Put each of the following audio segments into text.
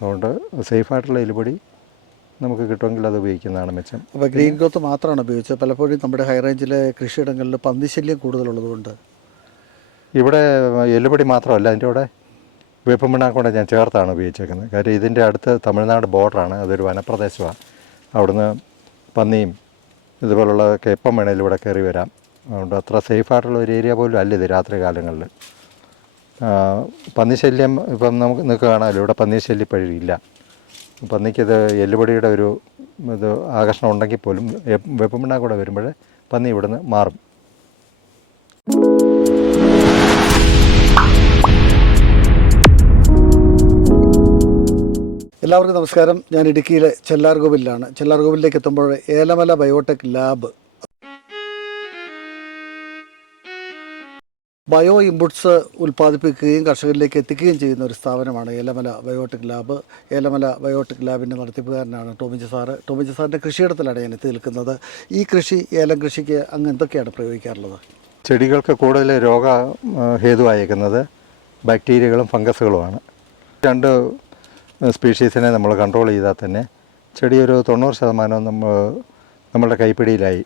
അതുകൊണ്ട് സേഫായിട്ടുള്ള എലിപ്പൊടി നമുക്ക് കിട്ടുമെങ്കിൽ അത് ഉപയോഗിക്കുന്നതാണ് മെച്ചം. അപ്പോൾ ഗ്രീൻ ഗ്രോത്ത് മാത്രമാണ് ഉപയോഗിച്ചത്. പലപ്പോഴും നമ്മുടെ ഹൈ റേഞ്ചിലെ കൃഷിയിടങ്ങളിൽ പന്നിശല്യം കൂടുതലുള്ളതുകൊണ്ട്. ഇവിടെ എല്ലുപൊടി മാത്രമല്ല അതിന്റെ കൂടെ വേപ്പും പിണ്ണാക്കും കൂടെ ഞാൻ ചേർത്താണ് ഉപയോഗിച്ചേക്കുന്നത്. കാര്യം ഇതിന്റെ അടുത്ത് തമിഴ്നാട് ബോർഡറാണ് അതൊരു വനപ്രദേശമാണ്. അവിടുന്ന് പന്നിയും ഇതുപോലുള്ളതൊക്കെ എപ്പം വേണേലും ഇവിടെ കയറി വരാം. അതുകൊണ്ട് അത്ര സേഫായിട്ടുള്ള ഒരു ഏരിയ പോലും അല്ല ഇത് രാത്രി കാലങ്ങളിൽ പന്നിശല്യം ഇപ്പം നമുക്ക് നിങ്ങൾക്ക് കാണാമല്ലോ. ഇവിടെ പന്നിശല്യം ഇപ്പോഴും ഇല്ല പന്നിക്കത് എല്ലുപൊടിയുടെ ഒരു ഇത് ആകർഷണം ഉണ്ടെങ്കിൽ പോലും വേപ്പും പിണ്ണാക്കും കൂടെ വരുമ്പോൾ പന്നി ഇവിടുന്ന് മാറും. എല്ലാവർക്കും നമസ്കാരം. ഞാൻ ഇടുക്കിയിലെ ചെല്ലാർകോവിലാണ്. ചെല്ലാർകോവിലേക്ക് എത്തുമ്പോൾ Elamala biotech lab bio inputs ഉൽപ്പാദിപ്പിക്കുകയും കർഷകരിലേക്ക് എത്തിക്കുകയും ചെയ്യുന്ന ഒരു സ്ഥാപനമാണ് Elamala biotech lab. Elamala biotech ലാബിന്റെ നടത്തിപ്പുകാരനാണ് ടോമിജി സാറ്. ടോമിജി സാറിന്റെ കൃഷിയിടത്തിലാണ് ഞാൻ എത്തി നിൽക്കുന്നത്. ഈ കൃഷി ഏലം കൃഷിക്ക് അങ്ങ് എന്തൊക്കെയാണ് പ്രയോഗിക്കാറുള്ളത്? ചെടികൾക്ക് കൂടുതൽ രോഗ ഹേതുവായേക്കുന്നത് ബാക്ടീരിയകളും ഫംഗസുകളുമാണ്. രണ്ട് സ്പീഷീസിനെ നമ്മൾ കൺട്രോൾ ചെയ്താൽ തന്നെ ചെടി ഒരു തൊണ്ണൂറ് ശതമാനം നമ്മൾ നമ്മളുടെ കൈപ്പിടിയിലായി.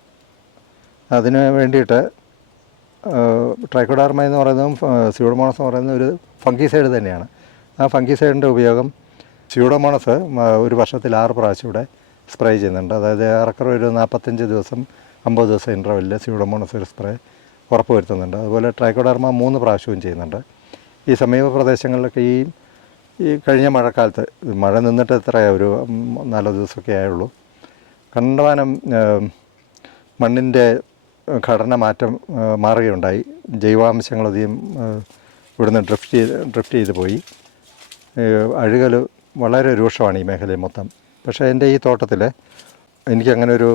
അതിന് വേണ്ടിയിട്ട് ട്രൈക്കോഡാർമ എന്ന് പറയുന്നതും സ്യൂഡോമോണസ് എന്ന് പറയുന്ന ഒരു ഫംഗിസൈഡ് തന്നെയാണ്. ആ ഫംഗിസൈഡിന്റെ ഉപയോഗം സ്യൂഡോമോണസ് ഒരു വർഷത്തിൽ ആറ് പ്രാവശ്യം ഇവിടെ സ്പ്രേ ചെയ്യുന്നുണ്ട്. അതായത് ഏറെക്കുറെ ഒരു നാൽപ്പത്തഞ്ച് ദിവസം അമ്പത് ദിവസം ഇന്റർവെല്ലിൽ സ്യൂഡോമോണസ് ഒരു സ്പ്രേ ഉറപ്പ് വരുത്തുന്നുണ്ട് അതുപോലെ ട്രൈക്കോഡാർമ മൂന്ന് പ്രാവശ്യവും ചെയ്യുന്നുണ്ട്. ഈ സമീപ പ്രദേശങ്ങളിലൊക്കെ ഈ ഈ കഴിഞ്ഞ മഴക്കാലത്ത് മഴ നിന്നിട്ട് എത്രയാണ് ഒരു നാലോ ദിവസമൊക്കെ ആയുള്ളൂ. കണ്ടമാനം മണ്ണിന്റെ ഘടന മാറ്റം മാറുകയുണ്ടായി. ജൈവാംശങ്ങളധികം ഇവിടുന്ന് ഡ്രിഫ്റ്റ് ചെയ്ത് ഡ്രിഫ്റ്റ് ചെയ്ത് പോയി. അഴുകൽ വളരെ രൂക്ഷമാണ് ഈ മേഖലയിൽ മൊത്തം. പക്ഷേ എന്റെ ഈ തോട്ടത്തിൽ എനിക്കങ്ങനെ ഒരു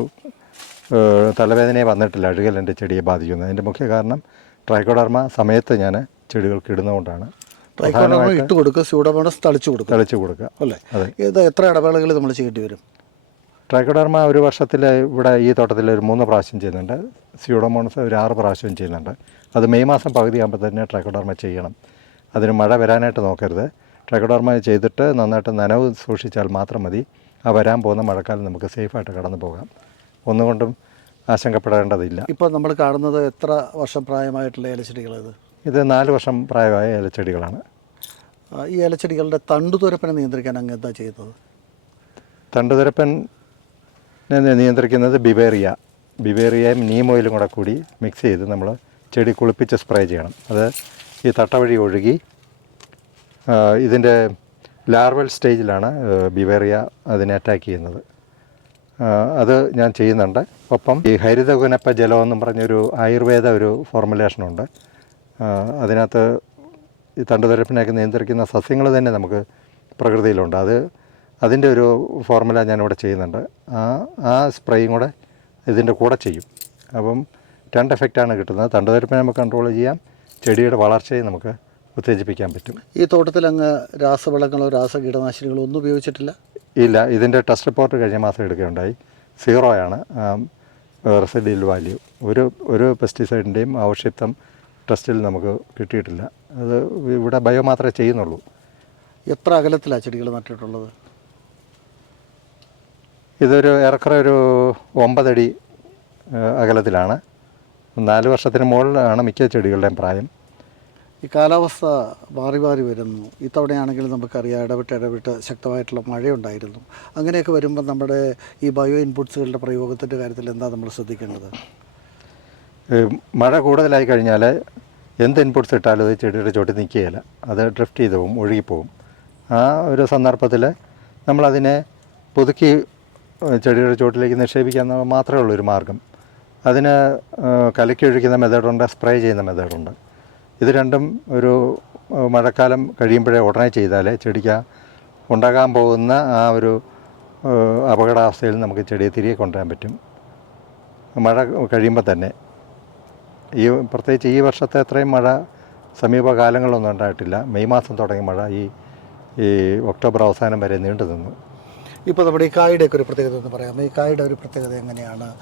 തലവേദനയെ വന്നിട്ടില്ല. അഴുകൽ എന്റെ ചെടിയെ ബാധിക്കുന്നത്. അതിന്റെ മുഖ്യ കാരണം ട്രൈക്കോഡർമ സമയത്ത് ഞാൻ ചെടികൾക്ക് ഇടുന്നതുകൊണ്ടാണ്. ഇട്ട് കൊടുക്കുക സ്യൂഡോമോണസ് തളിച്ചു കൊടുക്കുക. തളിച്ചു കൊടുക്കുക. അല്ലേ? ഇത് എത്ര ഇടവേളകളിൽ നമ്മൾ ചെയ്യേണ്ടി വരും? ട്രൈക്കോഡർമ ഒരു വർഷത്തിൽ ഇവിടെ ഈ തോട്ടത്തിൽ ഒരു മൂന്ന് പ്രാവശ്യം ചെയ്യുന്നുണ്ട്. സ്യൂഡോമോണസ് ഒരു ആറ് പ്രാവശ്യം ചെയ്യുന്നുണ്ട്. അത് മെയ് മാസം പകുതി ആകുമ്പോൾ തന്നെ ട്രൈക്കോഡർമ ചെയ്യണം. അതിന് മഴ വരാനായിട്ട് നോക്കരുത്. ട്രൈക്കോഡർമ ചെയ്തിട്ട് നന്നായിട്ട് നനവ് സൂക്ഷിച്ചാൽ മാത്രം മതി. ആ വരാൻ പോകുന്ന മഴക്കാലം നമുക്ക് സേഫായിട്ട് കടന്നു പോകാം. ഒന്നുകൊണ്ടും ആശങ്കപ്പെടേണ്ടതില്ല. ഇപ്പോൾ നമ്മൾ കാണുന്നത് എത്ര വർഷം പ്രായമായിട്ടുള്ള ഏലച്ചെടികൾ ഇത്? ഇത് നാല് വർഷം പ്രായമായ ഇലച്ചെടികളാണ്. ഈ ഏലച്ചെടികളുടെ തണ്ടുതുരപ്പനെ നിയന്ത്രിക്കാൻ അങ്ങ് എന്താ ചെയ്യുന്നത്? തണ്ടുതുരപ്പൻ നിയന്ത്രിക്കുന്നത് ബിവേറിയ. ബിവേറിയയും നീം ഓയിലും കൂടെ കൂടി മിക്സ് ചെയ്ത് നമ്മൾ ചെടി കുളിപ്പിച്ച് സ്പ്രേ ചെയ്യണം. അത് ഈ തട്ട വഴി ഒഴുകി ഇതിന്റെ ലാർവൽ സ്റ്റേജിലാണ് ബിവേറിയ അതിനെ അറ്റാക്ക് ചെയ്യുന്നത്. അത് ഞാൻ ചെയ്യുന്നുണ്ട്. ഒപ്പം ഈ ഹരിതകുനപ്പ ജലം എന്നും പറഞ്ഞൊരു ആയുർവേദ ഒരു ഫോർമുലേഷനുണ്ട് അതിനകത്ത് ഈ തണ്ടുതരപ്പിനെയൊക്കെ നിയന്ത്രിക്കുന്ന സസ്യങ്ങൾ തന്നെ നമുക്ക് പ്രകൃതിയിലുണ്ട്. അത് അതിന്റെ ഒരു ഫോർമുല ഞാനിവിടെ ചെയ്യുന്നുണ്ട്. ആ ആ സ്പ്രേയും കൂടെ ഇതിന്റെ കൂടെ ചെയ്യും. അപ്പം രണ്ട് എഫക്റ്റാണ് കിട്ടുന്നത്. തണ്ടുതരപ്പിനെ നമുക്ക് കൺട്രോൾ ചെയ്യാം. ചെടിയുടെ വളർച്ചയെ നമുക്ക് ഉത്തേജിപ്പിക്കാൻ പറ്റും. ഈ തോട്ടത്തിൽ അങ്ങ് രാസവളങ്ങളോ രാസ കീടനാശിനികളോ ഒന്നും ഉപയോഗിച്ചിട്ടില്ല? ഇല്ല. ഇതിന്റെ ടെസ്റ്റ് റിപ്പോർട്ട് കഴിഞ്ഞ മാസം എടുക്കുകയുണ്ടായി. സീറോ ആണ്. റെസിഡിയൽ വാല്യൂ ഒരു ഒരു പെസ്റ്റിസൈഡിന്റെയും ആവശ്യത്വം ടെസ്റ്റിൽ നമുക്ക് കിട്ടിയിട്ടില്ല. അത് ഇവിടെ ബയോ മാത്രമേ ചെയ്യുന്നുള്ളൂ. എത്ര അകലത്തിലാണ് ചെടികൾ നട്ടിട്ടുള്ളത്? ഇതൊരു ഏറെക്കുറെ ഒരു ഒമ്പതടി അകലത്തിലാണ്. നാല് വർഷത്തിന് മുകളിലാണ് മിക്ക ചെടികളുടെയും പ്രായം. ഈ കാലാവസ്ഥ മാറി മാറി വരുന്നു. ഇത്തവണയാണെങ്കിൽ നമുക്കറിയാം ഇടവിട്ട് ഇടവിട്ട് ശക്തമായിട്ടുള്ള മഴയുണ്ടായിരുന്നു. അങ്ങനെയൊക്കെ വരുമ്പോൾ നമ്മുടെ ഈ ബയോ ഇൻപുട്സുകളുടെ പ്രയോഗത്തിന്റെ കാര്യത്തിൽ എന്താ നമ്മൾ ശ്രദ്ധിക്കേണ്ടത്? മഴ കൂടുതലായി കഴിഞ്ഞാൽ എന്ത് ഇൻപുട്സ് ഇട്ടാലും അത് ചെടിയുടെ ചോട്ടിൽ നിൽക്കുകയില്ല. അത് ഡ്രിഫ്റ്റ് ചെയ്ത് പോകും ഒഴുകിപ്പോവും ആ ഒരു സന്ദർഭത്തിൽ നമ്മളതിനെ പുതുക്കി ചെടിയുടെ ചുവട്ടിലേക്ക് നിക്ഷേപിക്കാൻ മാത്രമേ ഉള്ളൂ ഒരു മാർഗം. അതിന് കലക്കി ഒഴിക്കുന്ന മെത്തേഡുണ്ട് സ്പ്രേ ചെയ്യുന്ന മെത്തേഡുണ്ട് ഇത് രണ്ടും ഒരു മഴക്കാലം കഴിയുമ്പോഴേ ഉടനെ ചെയ്താലേ ചെടിക്ക് ഉണ്ടാകാൻ പോകുന്ന ആ ഒരു അപകടാവസ്ഥയിൽ നമുക്ക് ചെടിയെ തിരികെ കൊണ്ടുവരാൻ പറ്റും. മഴ കഴിയുമ്പോൾ തന്നെ. ഈ പ്രത്യേകിച്ച് ഈ വർഷത്തെ അത്രയും മഴ സമീപകാലങ്ങളിലൊന്നും ഉണ്ടായിട്ടില്ല. മെയ് മാസം തുടങ്ങിയ മഴ ഈ ഈ ഒക്ടോബർ അവസാനം വരെ നീണ്ടു നിന്നു ഇപ്പോൾ നമ്മുടെ ഈ കായുടെ ഒരു പ്രത്യേകത എന്ന് പറയാം. ഈ കായുടെ ഒരു പ്രത്യേകത എങ്ങനെയാണ്?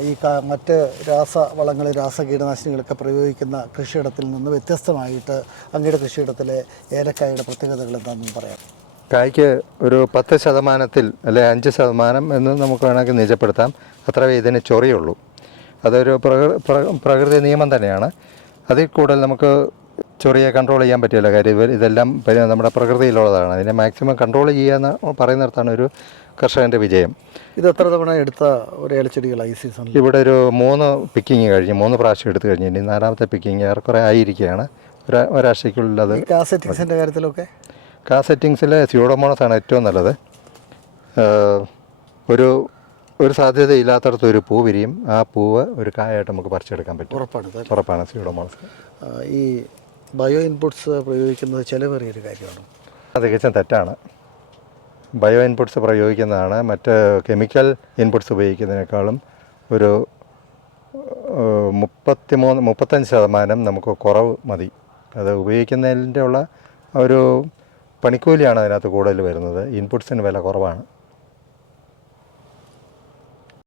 ഈ കാ മറ്റ് രാസവളങ്ങൾ രാസ കീടനാശിനികളൊക്കെ പ്രയോഗിക്കുന്ന കൃഷിയിടത്തിൽ നിന്ന് വ്യത്യസ്തമായിട്ട് അങ്ങയുടെ കൃഷിയിടത്തിലെ ഏലക്കായുടെ പ്രത്യേകതകൾ എന്താണെന്ന് പറയാം. കായ്ക്ക് ഒരു പത്ത് ശതമാനത്തിൽ അല്ലെ അഞ്ച് ശതമാനം എന്ന് നമുക്ക് വേണമെങ്കിൽ നിജപ്പെടുത്താം. അത്രവേ ഇതിന് ചൊറിയുള്ളൂ. അതൊരു പ്രകൃ- പ്രകൃതി നിയമം തന്നെയാണ്. അതിൽ കൂടുതൽ നമുക്ക് ചൊറിയെ കൺട്രോൾ ചെയ്യാൻ പറ്റില്ല. കാര്യം ഇവർ ഇതെല്ലാം പരി- നമ്മുടെ പ്രകൃതിയിലുള്ളതാണ്. അതിനെ മാക്സിമം കൺട്രോൾ ചെയ്യാന്ന് പറയുന്നിടത്താണ് ഒരു കർഷകന്റെ വിജയം. ഇത് എത്ര തവണ എടുത്ത ഒരു ഏലച്ചെടികളാണ് ഈ സീസൺ ഇവിടെ ഒരു മൂന്ന് പിക്കിങ് കഴിഞ്ഞ് മൂന്ന് പ്രാവശ്യം എടുത്തു കഴിഞ്ഞ്. ഇനി നാലാമത്തെ പിക്കിങ് ഏറെക്കുറെ ആയിരിക്കുകയാണ്. ഒരു ഒരാഴ്ചയ്ക്കുള്ളിൽ അത് ഈ കാര്യത്തിലൊക്കെ? കാസെറ്റിങ്സിൽ സ്യൂഡോമോണസ് ആണ് ഏറ്റവും നല്ലത്. ഒരു ഒരു ഒരു സാധ്യതയില്ലാത്തടത്ത് ഒരു പൂ വിരിയും. ആ പൂവ് ഒരു കായായിട്ട് നമുക്ക് പറിച്ചെടുക്കാൻ പറ്റും. ഉറപ്പാണ്. ഉറപ്പാണ് സ്യൂഡോമോണസ് ഈ ബയോ ഇൻപുട്സ് പ്രയോഗിക്കുന്നത് ചിലവേറിയൊരു കാര്യമാണ്. അത് തികച്ചും തെറ്റാണ്. ബയോ ഇൻപുട്സ് പ്രയോഗിക്കുന്നതാണ് മറ്റ് കെമിക്കൽ ഇൻപുട്സ് ഉപയോഗിക്കുന്നതിനേക്കാളും ഒരു മുപ്പത്തിമൂന്ന് മുപ്പത്തഞ്ച് ശതമാനം നമുക്ക് കുറവ് മതി. അത് ഉപയോഗിക്കുന്നതിന്റെ ഉള്ള ഒരു പണിക്കൂലിയാണ് അതിനകത്ത് കൂടുതൽ വരുന്നത്. ഇൻപുട്സിന് വില കുറവാണ്.